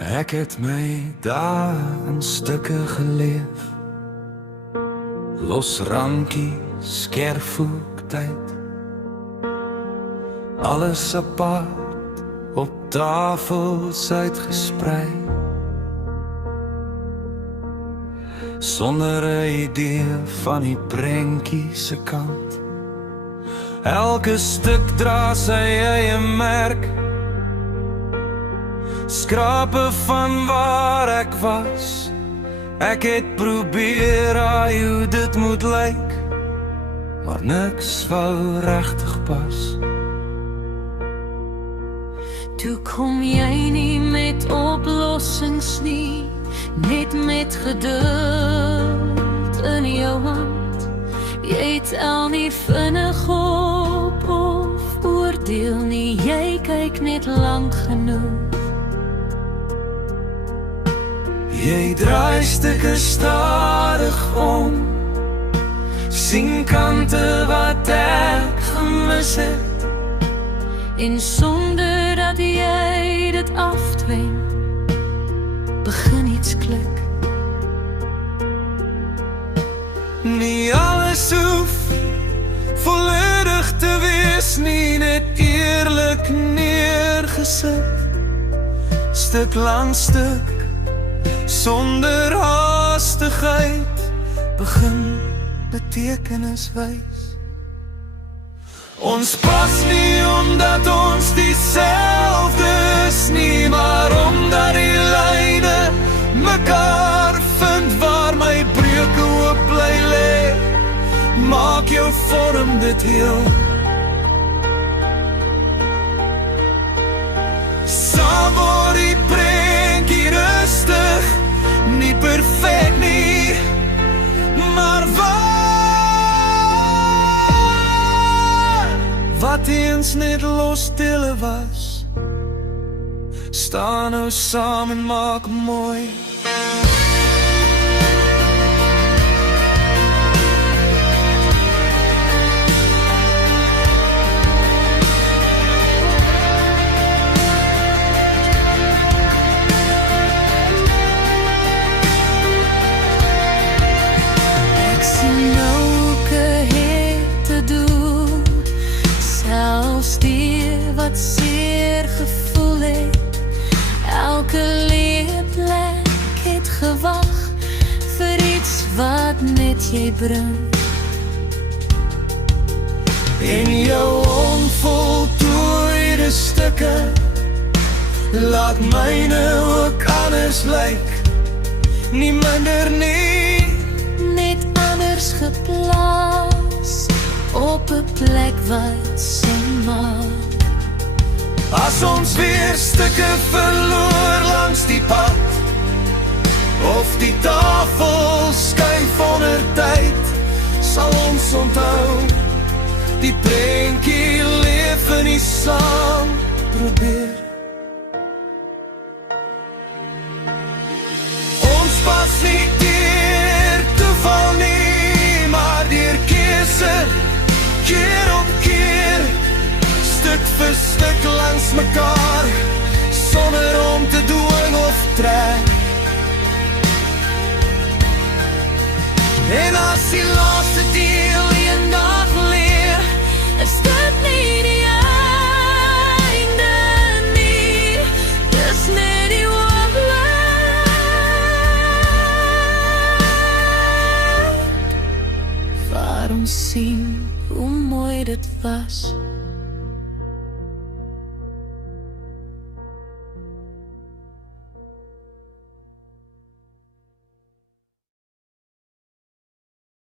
Ek het my dae in stukke geleef, los rankie, skerfhoek tyd, alles apart op tafels uitgesprei, sonder 'n idee van die prentjie se kant. Elke stuk dra sy eie merk, skrape van waar ek was. Ek het probeer raai hoe dit moet lyk, maar niks wou regtig pas. Toe kom jy nie met oplossings nie, net met geduld in jou hand. Jy tel nie vinnig op of oordeel nie, jy kyk net lank genoeg. Jy draai stukke stadig om, sien kante wat ek gemis het, en sonder dat jy dit afdwing, begin iets klik. Nie alles hoef volledig te wees nie, net eerlik neergesit, stuk langs stuk, sonder haastigheid, begin betekenis wys. Ons pas nie omdat ons dieselfde is nie, maar omdat die lyne mekaar vind. Waar my breuke oop bly lê, maak jou vorm dit heel. Saam word die prentjie rustig, nie perfek nie, maar wat eens net los dele was, staan nou saam en maak mooi. Wat zeer gevoel het, elke leerplek het gewag vir iets wat net jy bring. In jou onvoltooide stukke, laat myne ook anders lyk, nie minder nie, net anders geplaas, op 'n plek wat sin maak. As ons weer stukke verloor langs die pad, of die tafel skuif onder tyd, sal ons onthou, die prentjie leef in die saam probeer. Ons pas nie deur toeval nie, maar deur keuse, keer op keer, stuk vir stuk langs mekaar, sonder om te dwing of trek. En as die laaste deel een dag leer, is dit nie die einde nie, dis net die oomblik waar ons sien hoe mooi dit was.